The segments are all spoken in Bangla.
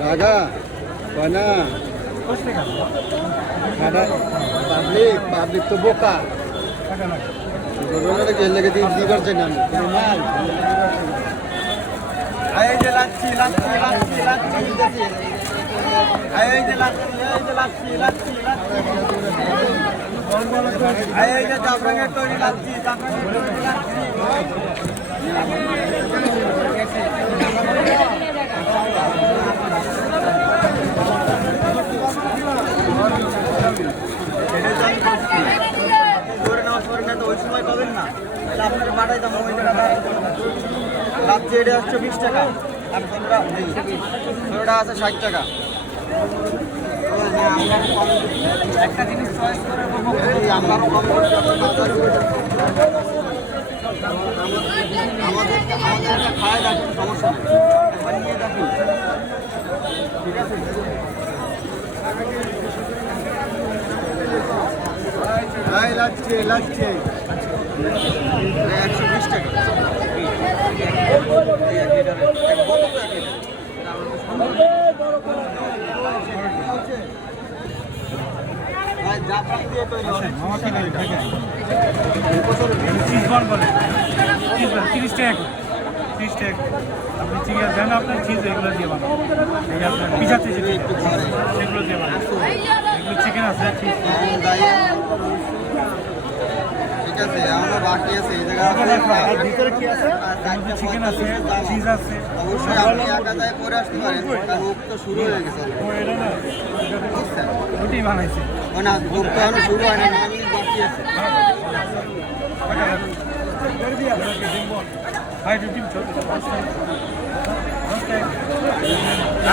রাগা কয়না পাবলিক তো বোকা লেগে দিবার চাই না এই যে লাচ্ছি লাচ্ছি লাচ্ছি লাচ্ছি এই যে লাচ্ছি এই যে লাচ্ছি লাচ্ছি এই যে জাফরানের তৈরি লাচ্ছি জাফরানের তৈরি লাচ্ছি ধরে নেওয়া সরে না তো ওই সময় পাবেন না আপনারা পাঠাই দাম ওই টাকা লাচ্ছি এটা হচ্ছে 20 টাকা আর ছোটটা আছে 60 টাকা একটা জিনিস চয়েস করে আমারও কম আমাদের খাওয়া দেখুন সমস্যা নেই একবার নিয়ে দেখুন ঠিক আছে লাগছে লাগছে 120 টাকা জাফরান দিয়ে তৈরি হয় 30 টাকা 30 টাকা আপনি চিকেন দেন আপনার চিজ এগুলো দিয়ে বানাবো এই আপনার পিজাতে সেগুলো দিয়ে বানাবো এগুলো চিকেন আছে ঠিক আছে আমরা বাকি আছে এই জায়গায় ভিতরে কি আছে চিকেন আছে চিজ আছে অবশ্যই আপনি একা যায় পরে আসতে পারেন লোক তো শুরু হয়ে গেছে এটা না ওটাই বানাইছে ও না লোক তো এখনো শুরু হয় না আমি বাকি আছে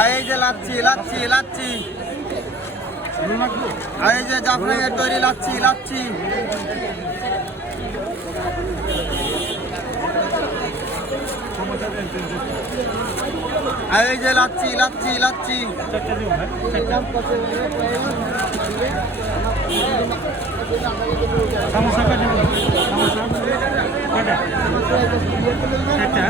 এই যে লাচ্ছি লাচ্ছি লাচ্ছি এই যে জাফরানের তৈরি লাচ্ছি লাচ্ছি এই যে লাচ্ছি লাচ্ছি লাচ্ছি সমোসা কত এটা